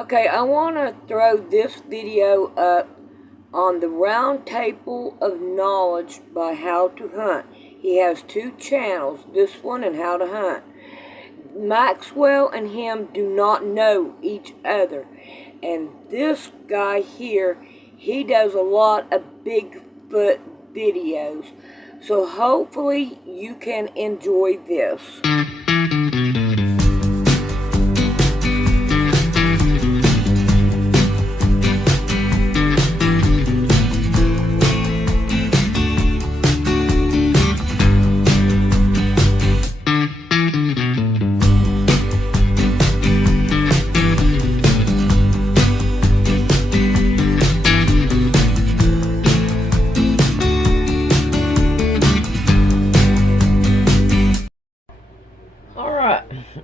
Okay, I want to throw this video up on the Round Table of Knowledge by How to Hunt. He has two channels, this one and How to Hunt. Maxwell and him do not know each other. And this guy here, he does a lot of Bigfoot videos. So hopefully you can enjoy this.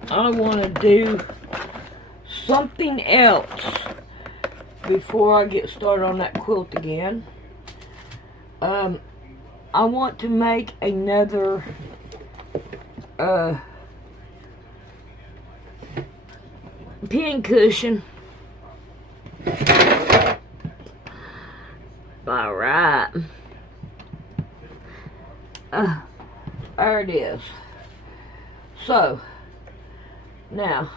I want to do something else before I get started on that quilt again. I want to make another pin cushion. Alright. There it is. So now,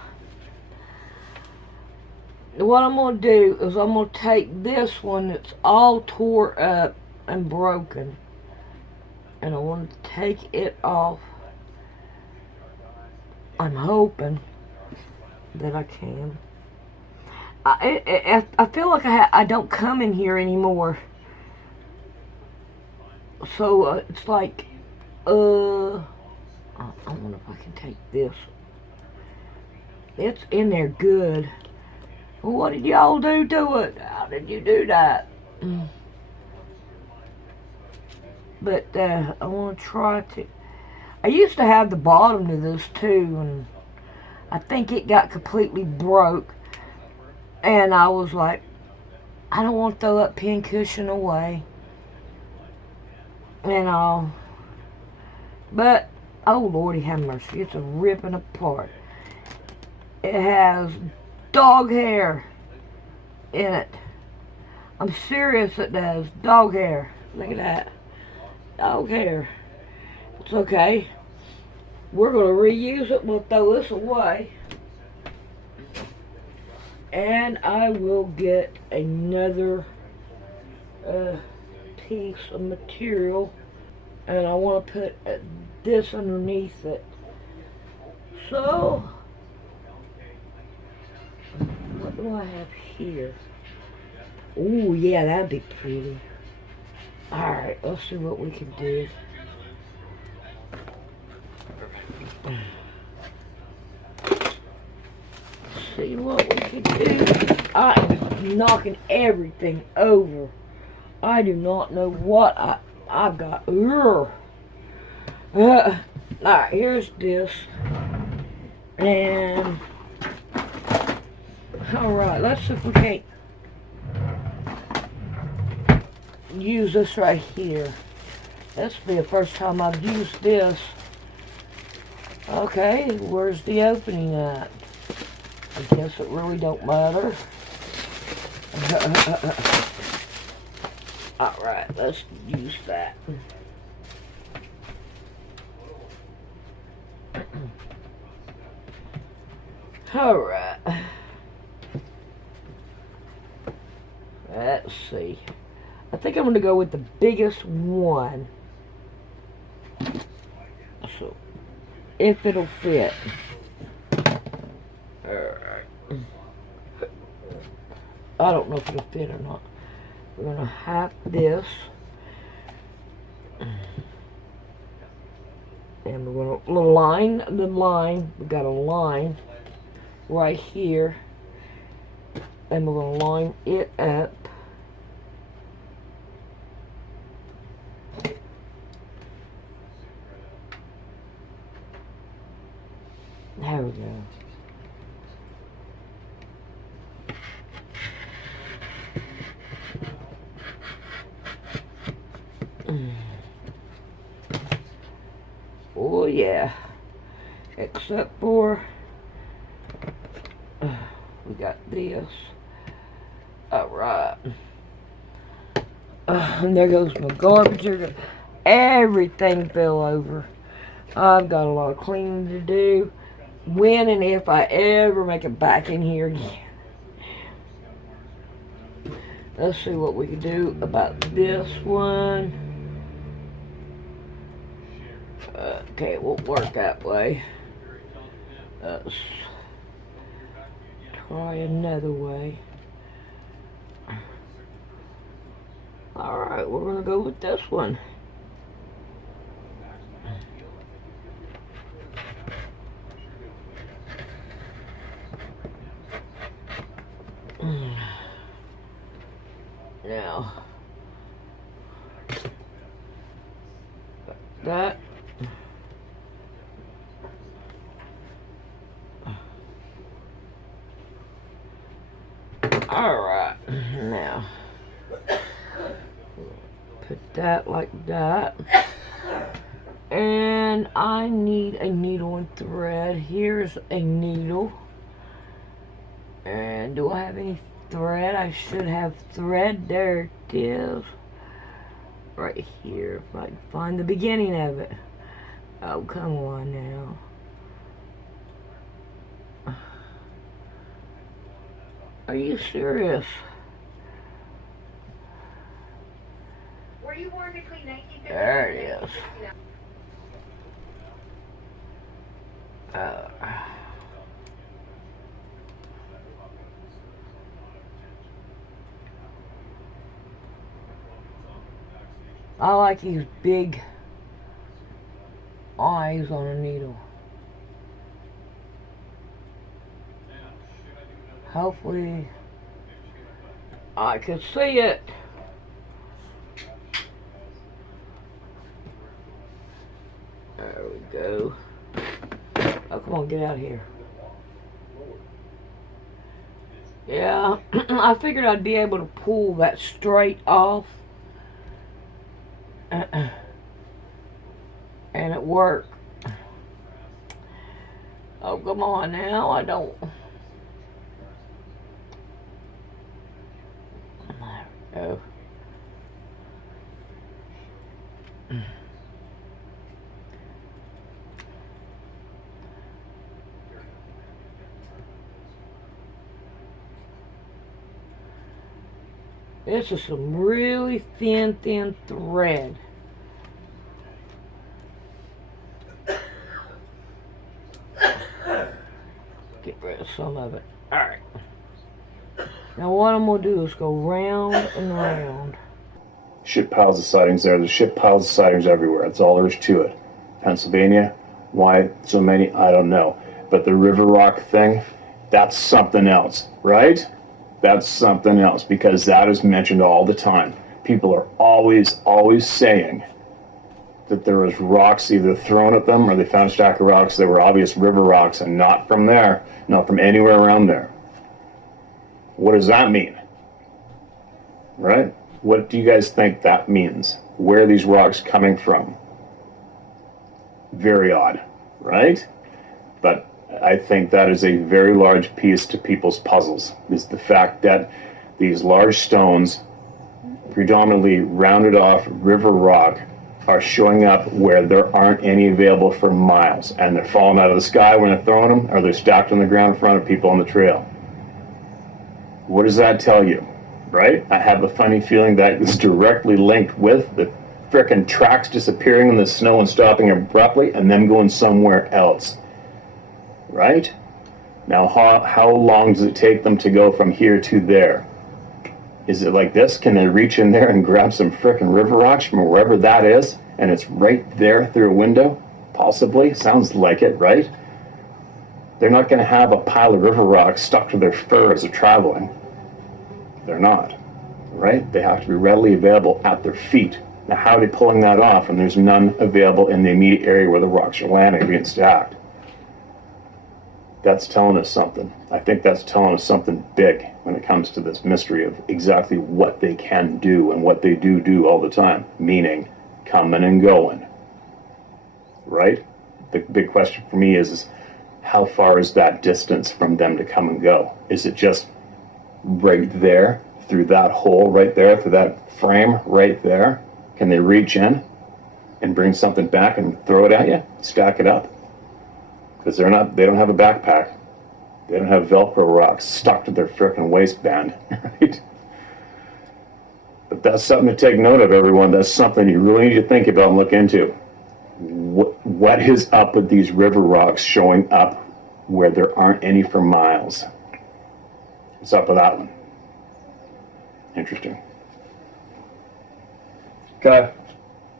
what I'm going to do is I'm going to take this one that's all tore up and broken, and I want to take it off. I'm hoping that I can. I feel like I don't come in here anymore. So it's like, I wonder if I can take this. It's in there good. What did y'all do to it? How did you do that? But I want to try to. I used to have the bottom to this too, and I think it got completely broke. And I was like, I don't want to throw that pin cushion away. And all. But, oh Lordy have mercy, it's a ripping apart. It has dog hair in it. I'm serious, it does. Dog hair. Look at that. Dog hair. It's okay. We're going to reuse it. We'll throw this away. And I will get another piece of material. And I want to put this underneath it. So, what do I have here? Ooh, yeah, that'd be pretty. Alright, let's see what we can do. See what we can do. I am knocking everything over. I do not know what I've got. Alright, here's this. And alright, let's see if we can't use this right here. This will be the first time I've used this. Okay, where's the opening at? I guess it really don't matter. Alright, let's use that. Alright. Let's see. I think I'm going to go with the biggest one. So, if it'll fit. Alright. I don't know if it'll fit or not. We're going to have this. And we're going to line the line. We've got a line right here. And we're going to line it up. There we go. Oh yeah. Except for We got this. Alright. And there goes my garbage. Everything fell over. I've got a lot of cleaning to do. When and if I ever make it back in here again. Let's see what we can do about this one. Okay, it won't work that way. Let's try another way. Alright, we're gonna go with this one. Now, that. Alright, now, put that like that. And I need a needle and thread. Here's a needle. And do I have any thread? I should have thread. There it is. Right here, if I can find the beginning of it. Oh, come on now. Are you serious? Were you born between 1950 there it is. I like these big eyes on a needle. Hopefully I can see it. There we go. Oh, come on, get out of here. Yeah, I figured I'd be able to pull that straight off. And it worked. Oh, come on now, I don't. There we go. This is some really thin thread. Get rid of some of it. Alright. Now what I'm going to do is go round and round. Ship piles of sightings there. There's ship piles of sightings everywhere. That's all there is to it. Pennsylvania, why so many, I don't know. But the River Rock thing, that's something else, right? That's something else, because that is mentioned all the time. People are always saying that there was rocks either thrown at them or they found a stack of rocks that were obvious river rocks and not from there, not from anywhere around there. What does that mean? Right? What do you guys think that means? Where are these rocks coming from? Very odd, right? But I think that is a very large piece to people's puzzles, is the fact that these large stones, predominantly rounded off river rock, are showing up where there aren't any available for miles, and they're falling out of the sky when they're throwing them, or they're stacked on the ground in front of people on the trail. What does that tell you, right? I have a funny feeling that it's directly linked with the frickin' tracks disappearing in the snow and stopping abruptly and then going somewhere else. Right? Now, how long does it take them to go from here to there? Is it like this? Can they reach in there and grab some frickin' river rocks from wherever that is, and it's right there through a window? Possibly. Sounds like it, right? They're not going to have a pile of river rocks stuck to their fur as they're traveling. They're not. Right? They have to be readily available at their feet. Now, how are they pulling that off when there's none available in the immediate area where the rocks are landing and being stacked? That's telling us something. I think that's telling us something big when it comes to this mystery of exactly what they can do and what they do all the time, meaning coming and going. Right? The big question for me is how far is that distance from them to come and go? Is it just right there, through that hole right there, through that frame right there? Can they reach in and bring something back and throw it at you, stack it up? Because they don't have a backpack. They don't have Velcro rocks stuck to their frickin' waistband, right? But that's something to take note of, everyone. That's something you really need to think about and look into. What is up with these river rocks showing up where there aren't any for miles? What's up with that one? Interesting. Okay.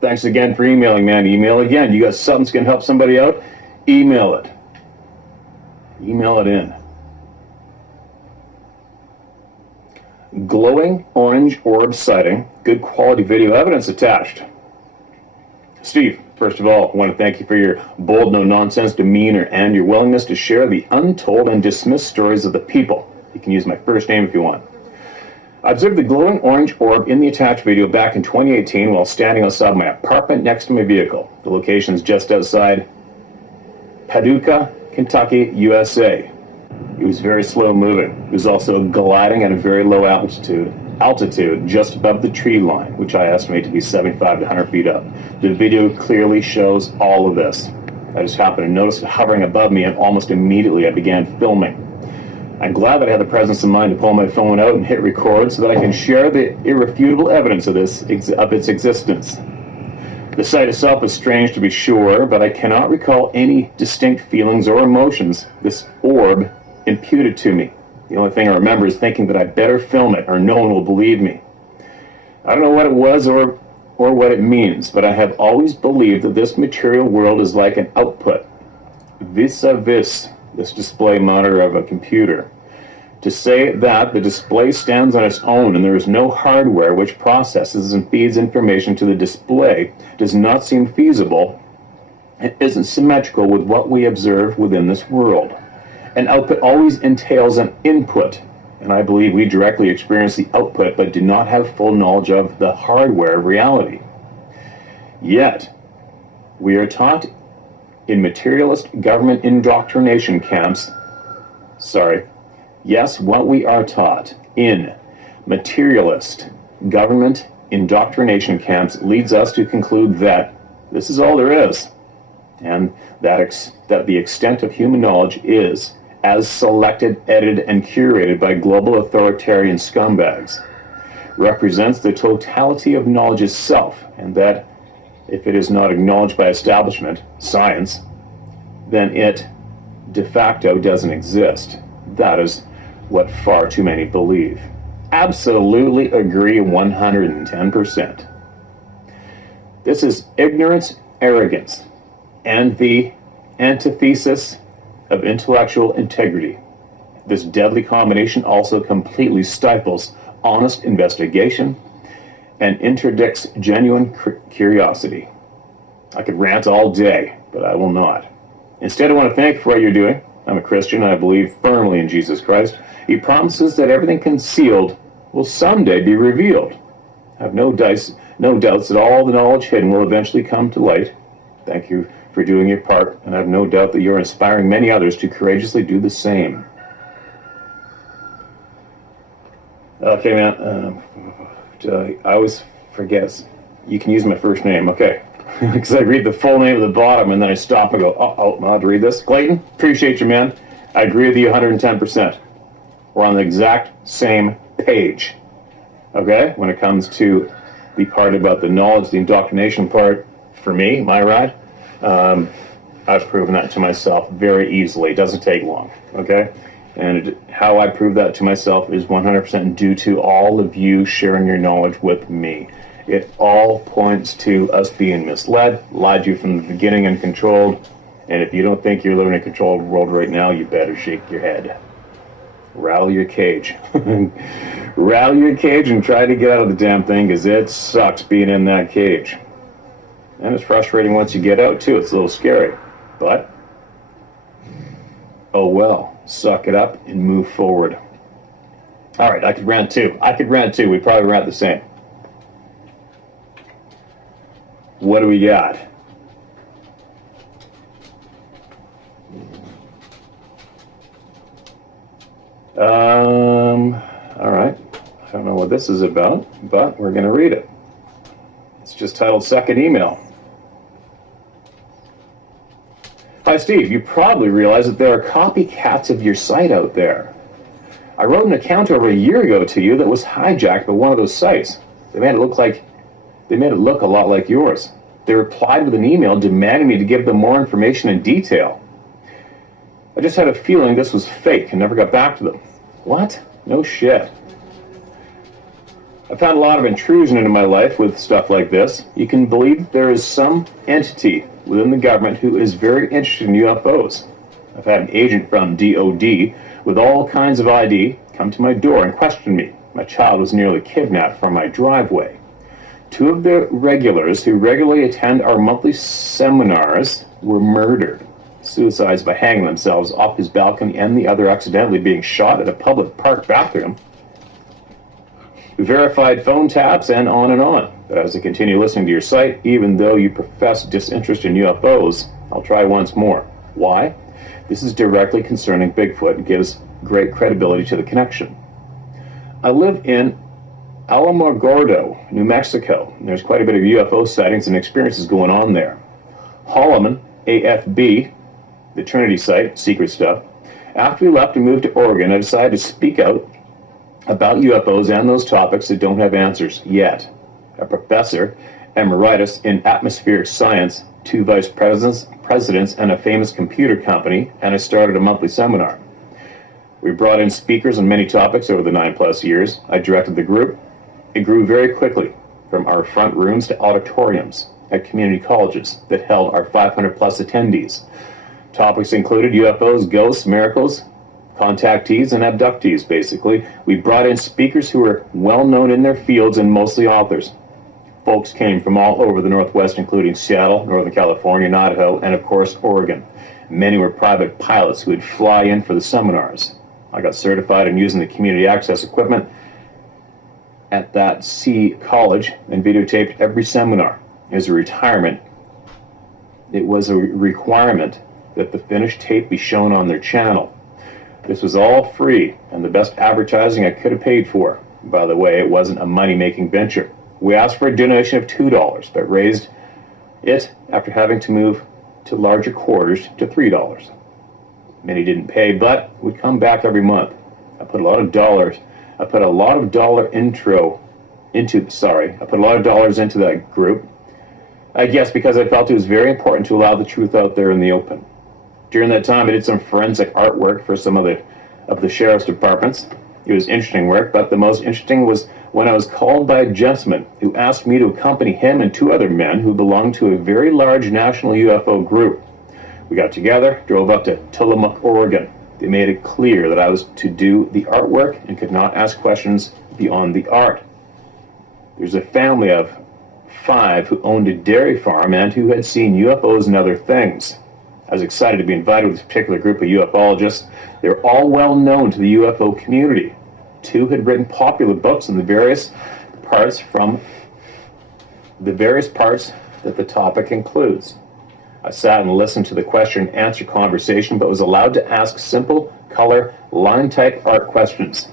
Thanks again for emailing, man. Email again. You got something that's going to help somebody out? Email it. Email it in. Glowing orange orb sighting. Good quality video evidence attached. Steve, first of all, I want to thank you for your bold, no-nonsense demeanor and your willingness to share the untold and dismissed stories of the people. You can use my first name if you want. I observed the glowing orange orb in the attached video back in 2018 while standing outside my apartment next to my vehicle. The location is just outside Paducah, Kentucky, USA. It was very slow moving. It was also gliding at a very low altitude just above the tree line, which I estimate to be 75 to 100 feet up. The video clearly shows all of this. I just happened to notice it hovering above me, and almost immediately I began filming. I'm glad that I had the presence of mind to pull my phone out and hit record so that I can share the irrefutable evidence of its existence. The sight itself is strange to be sure, but I cannot recall any distinct feelings or emotions this orb imputed to me. The only thing I remember is thinking that I better film it or no one will believe me. I don't know what it was or what it means, but I have always believed that this material world is like an output, vis-a-vis this display monitor of a computer. To say that the display stands on its own and there is no hardware which processes and feeds information to the display does not seem feasible and isn't symmetrical with what we observe within this world. An output always entails an input, and I believe we directly experience the output but do not have full knowledge of the hardware reality. Yet, we are taught in materialist government indoctrination camps, what we are taught in materialist government indoctrination camps leads us to conclude that this is all there is, and that the extent of human knowledge is as selected, edited, and curated by global authoritarian scumbags, represents the totality of knowledge itself, and that if it is not acknowledged by establishment, science, then it de facto doesn't exist. That is what far too many believe. Absolutely agree 110%. This is ignorance, arrogance, and the antithesis of intellectual integrity. This deadly combination also completely stifles honest investigation and interdicts genuine curiosity. I could rant all day, but I will not. Instead, I want to thank you for what you're doing. I'm a Christian, and I believe firmly in Jesus Christ. He promises that everything concealed will someday be revealed. I have no doubts that all the knowledge hidden will eventually come to light. Thank you for doing your part, and I have no doubt that you're inspiring many others to courageously do the same. Okay, man. I always forget. You can use my first name, okay? Because I read the full name at the bottom, and then I stop and go, I'll have to read this. Clayton, appreciate you, man. I agree with you 110%. We're on the exact same page, okay? When it comes to the part about the knowledge, the indoctrination part, for me, my ride, I've proven that to myself very easily. It doesn't take long, okay? And how I prove that to myself is 100% due to all of you sharing your knowledge with me. It all points to us being misled, lied to you from the beginning and controlled. And if you don't think you're living in a controlled world right now, you better shake your head. Rattle your cage. Rattle your cage and try to get out of the damn thing, because it sucks being in that cage. And it's frustrating once you get out, too. It's a little scary. But, oh well. Suck it up and move forward. All right, I could rant too. We probably rant the same. What do we got? All right. I don't know what this is about, but we're going to read it. It's just titled Second Email. Hi, Steve. You probably realize that there are copycats of your site out there. I wrote an account over a year ago to you that was hijacked by one of those sites. They made it look a lot like yours. They replied with an email demanding me to give them more information in detail. I just had a feeling this was fake and never got back to them. What? No shit. I've had a lot of intrusion into my life with stuff like this. You can believe there is some entity within the government who is very interested in UFOs. I've had an agent from DOD with all kinds of ID come to my door and question me. My child was nearly kidnapped from my driveway. 2 of the regulars who regularly attend our monthly seminars were murdered. Suicides by hanging themselves off his balcony, and the other accidentally being shot at a public park bathroom. We verified phone taps and on and on. But as I continue listening to your site, even though you profess disinterest in UFOs, I'll try once more. Why? This is directly concerning Bigfoot and gives great credibility to the connection. I live in Alamogordo, New Mexico, and there's quite a bit of UFO sightings and experiences going on there. Holloman, AFB, the Trinity site, secret stuff. After we left and moved to Oregon, I decided to speak out about UFOs and those topics that don't have answers yet. A professor emeritus in atmospheric science, 2 vice presidents, and a famous computer company, and I started a monthly seminar. We brought in speakers on many topics over the 9+ years. I directed the group. It grew very quickly, from our front rooms to auditoriums at community colleges that held our 500+ attendees. Topics included UFOs, ghosts, miracles, contactees, and abductees, basically. We brought in speakers who were well known in their fields and mostly authors. Folks came from all over the Northwest, including Seattle, Northern California, and Idaho, and of course, Oregon. Many were private pilots who would fly in for the seminars. I got certified in using the community access equipment at that college and videotaped every seminar. As a retirement, it was a requirement that the finished tape be shown on their channel. This was all free and the best advertising I could have paid for. By the way, it wasn't a money-making venture. We asked for a donation of $2, but raised it after having to move to larger quarters to $3. Many didn't pay, but would come back every month. I put a lot of dollars into that group. I guess because I felt it was very important to allow the truth out there in the open. During that time, I did some forensic artwork for some of the sheriff's departments. It was interesting work, but the most interesting was when I was called by a gentleman who asked me to accompany him and 2 other men who belonged to a very large national UFO group. We got together, drove up to Tillamook, Oregon. They made it clear that I was to do the artwork and could not ask questions beyond the art. There's a family of 5 who owned a dairy farm and who had seen UFOs and other things. I was excited to be invited with this particular group of ufologists. They were all well known to the UFO community. 2 had written popular books on the various parts that the topic includes. I sat and listened to the question and answer conversation, but was allowed to ask simple, color, line-type art questions.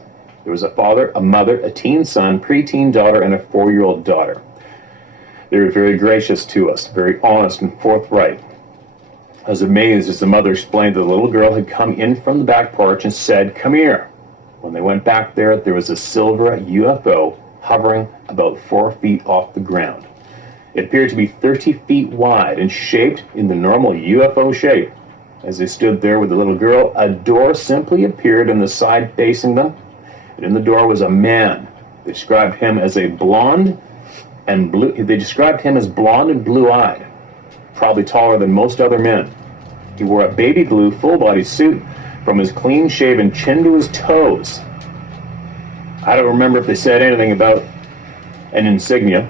There was a father, a mother, a teen son, preteen daughter, and a 4-year-old daughter. They were very gracious to us, very honest and forthright. I was amazed as the mother explained that the little girl had come in from the back porch and said, "Come here." When they went back there was a silver UFO hovering about 4 feet off the ground. It appeared to be 30 feet wide and shaped in the normal UFO shape. As they stood there with the little girl, a door simply appeared on the side facing them, and in the door was a man. They described him as blonde and blue-eyed, probably taller than most other men. He wore a baby blue full-body suit from his clean-shaven chin to his toes. I don't remember if they said anything about an insignia.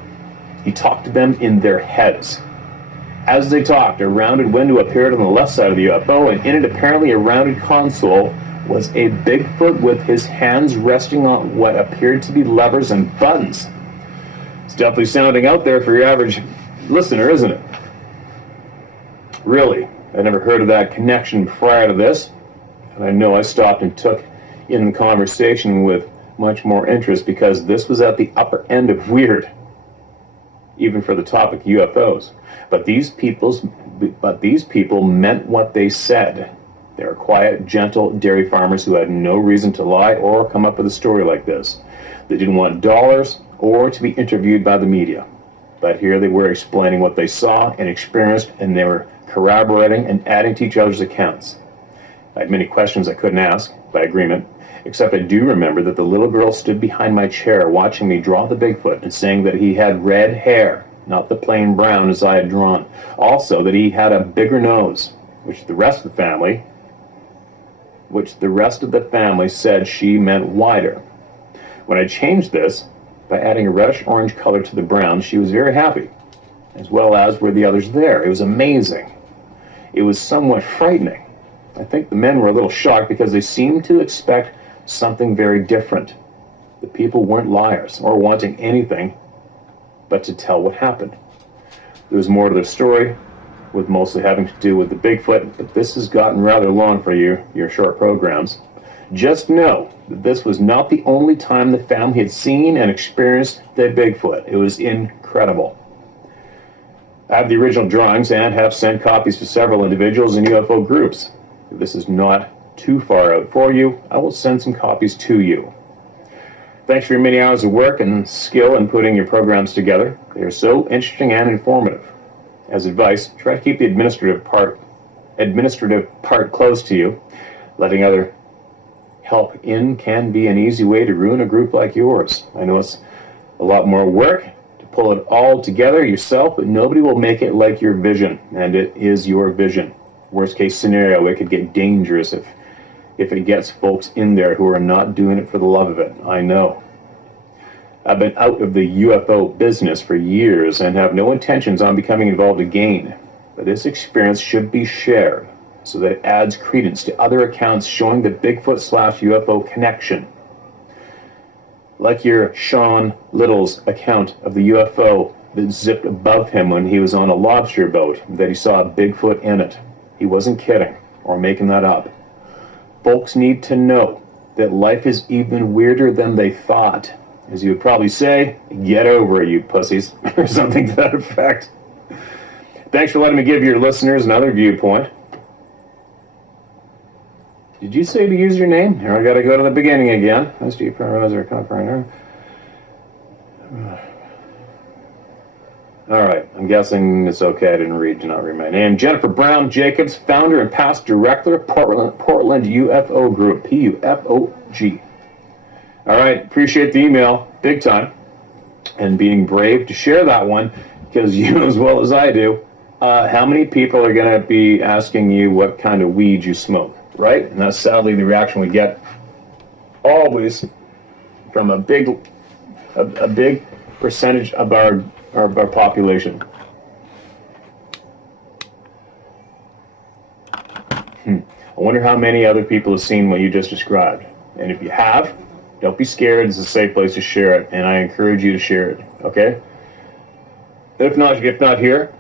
He talked to them in their heads. As they talked, a rounded window appeared on the left side of the UFO, and in it, apparently a rounded console, was a Bigfoot with his hands resting on what appeared to be levers and buttons. It's definitely sounding out there for your average listener, isn't it? Really, I never heard of that connection prior to this, and I know I stopped and took in the conversation with much more interest because this was at the upper end of weird, even for the topic UFOs. But these people meant what they said. They were quiet, gentle dairy farmers who had no reason to lie or come up with a story like this. They didn't want dollars or to be interviewed by the media. But here they were explaining what they saw and experienced, and they were corroborating and adding to each other's accounts. I had many questions I couldn't ask, by agreement, except I do remember that the little girl stood behind my chair watching me draw the Bigfoot and saying that he had red hair, not the plain brown as I had drawn. Also that he had a bigger nose, which the rest of the family said she meant wider. When I changed this, by adding a reddish-orange color to the brown, she was very happy, as well as were the others there. It was amazing. It was somewhat frightening. I think the men were a little shocked because they seemed to expect something very different. The people weren't liars or wanting anything but to tell what happened. There was more to the story, with mostly having to do with the Bigfoot, but this has gotten rather long for you, your short programs. Just know that this was not the only time the family had seen and experienced the Bigfoot. It was incredible. I have the original drawings and have sent copies to several individuals in UFO groups. If this is not too far out for you, I will send some copies to you. Thanks for your many hours of work and skill in putting your programs together. They are so interesting and informative. As advice, try to keep the administrative part close to you. Letting other help in can be an easy way to ruin a group like yours. I know it's a lot more work to pull it all together yourself, but nobody will make it like your vision, and it is your vision. Worst case scenario, it could get dangerous if it gets folks in there who are not doing it for the love of it. I know. I've been out of the UFO business for years and have no intentions on becoming involved again, but this experience should be shared so that it adds credence to other accounts showing the Bigfoot/UFO connection. Like your Sean Little's account of the UFO that zipped above him when he was on a lobster boat, that he saw a Bigfoot in it. He wasn't kidding or making that up. Folks need to know that life is even weirder than they thought. As you would probably say, get over it, you pussies, or something to that effect. Thanks for letting me give your listeners another viewpoint. Did you say to use your name? Here, I gotta go to the beginning again. Alright, I'm guessing it's okay. I didn't do not read my name. Jennifer Brown Jacobs, founder and past director of Portland UFO Group, PUFOG. Alright, appreciate the email, big time. And being brave to share that one, because you know as well as I do, how many people are going to be asking you what kind of weed you smoke, right? And that's sadly the reaction we get always from a big percentage of our population. I wonder how many other people have seen what you just described. And if you have, don't be scared. It's a safe place to share it, and I encourage you to share it, okay? If not here,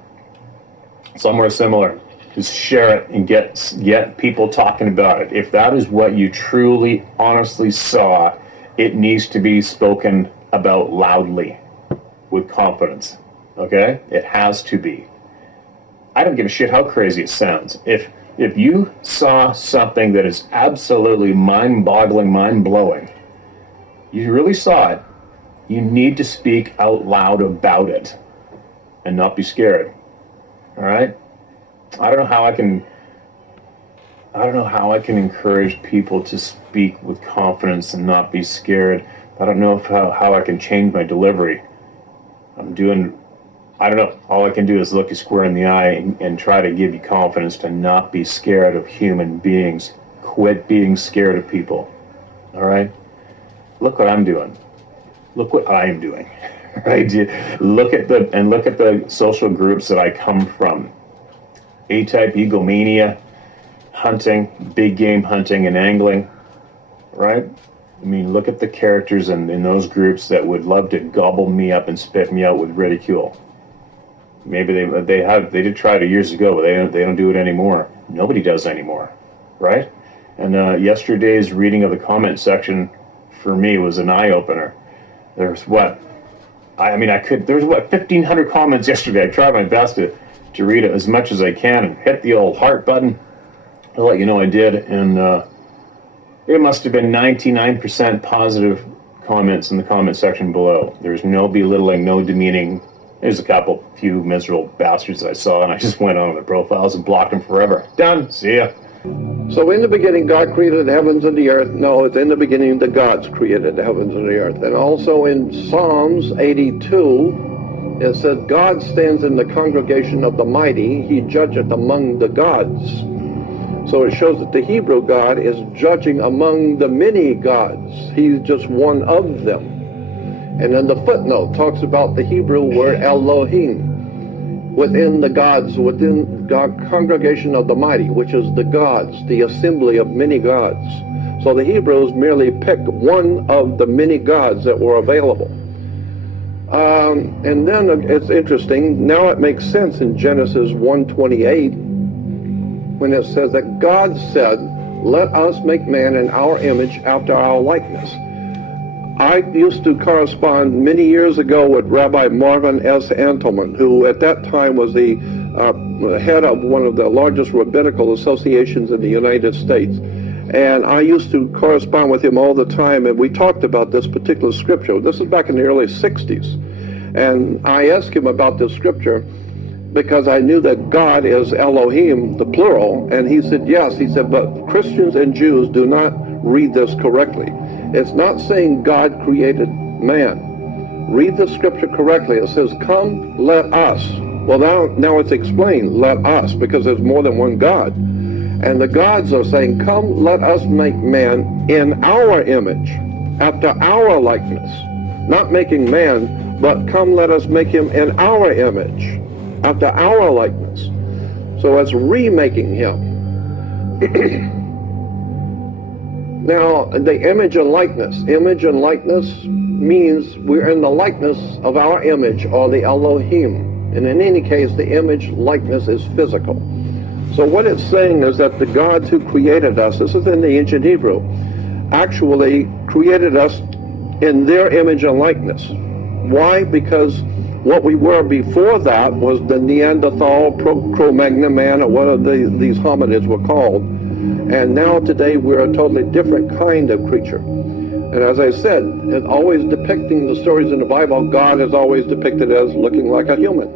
somewhere similar, just share it and get people talking about it. If that is what you truly, honestly saw, it needs to be spoken about loudly, with confidence, okay? It has to be. I don't give a shit how crazy it sounds. If you saw something that is absolutely mind-boggling, mind-blowing, you really saw it, you need to speak out loud about it and not be scared. All right? I don't know how I can encourage people to speak with confidence and not be scared. I don't know how I can change my delivery. I don't know. All I can do is look you square in the eye and try to give you confidence to not be scared of human beings. Quit being scared of people. All right? Look what I'm doing. Look what I am doing. Right? Look at the social groups that I come from. A-type egomania, hunting, big game hunting and angling. Right? I mean, look at the characters in those groups that would love to gobble me up and spit me out with ridicule. Maybe they did try it years ago, but they don't do it anymore. Nobody does anymore, right? And yesterday's reading of the comment section for me was an eye-opener. There's what? There's 1,500 comments yesterday. I tried my best to read it as much as I can and hit the old heart button to let you know I did. And it must have been 99% positive comments in the comment section below. There's no belittling, no demeaning. There's a few miserable bastards I saw, and I just went on their profiles and blocked them forever. Done. See ya. So in the beginning, God created the heavens and the earth. No, it's in the beginning the gods created the heavens and the earth. And also in Psalms 82, it says, God stands in the congregation of the mighty. He judgeth among the gods. So it shows that the Hebrew God is judging among the many gods. He's just one of them. And then the footnote talks about the Hebrew word Elohim, within the gods, within the congregation of the mighty, which is the gods, the assembly of many gods. So the Hebrews merely picked one of the many gods that were available. And then it's interesting, now it makes sense in Genesis 1:28, when it says that God said, let us make man in our image after our likeness. I used to correspond many years ago with Rabbi Marvin S. Antelman, who at that time was the head of one of the largest rabbinical associations in the United States. And I used to correspond with him all the time, and we talked about this particular scripture. This is back in the early 60s. And I asked him about this scripture because I knew that God is Elohim, the plural, and he said, yes. He said, but Christians and Jews do not read this correctly. It's not saying God created man. Read the scripture correctly. It says, come, let us. Well, now it's explained, let us, because there's more than one God. And the gods are saying, come, let us make man in our image, after our likeness. Not making man, but come, let us make him in our image, after our likeness. So it's remaking him. Now, the image and likeness. Image and likeness means we're in the likeness of our image, or the Elohim. And in any case, the image likeness is physical. So what it's saying is that the gods who created us, this is in the ancient Hebrew, actually created us in their image and likeness. Why? Because what we were before that was the Neanderthal, Cro-Magnon man, or what these hominids were called. And now today we're a totally different kind of creature. And as I said, it's always depicting the stories in the Bible, God is always depicted as looking like a human.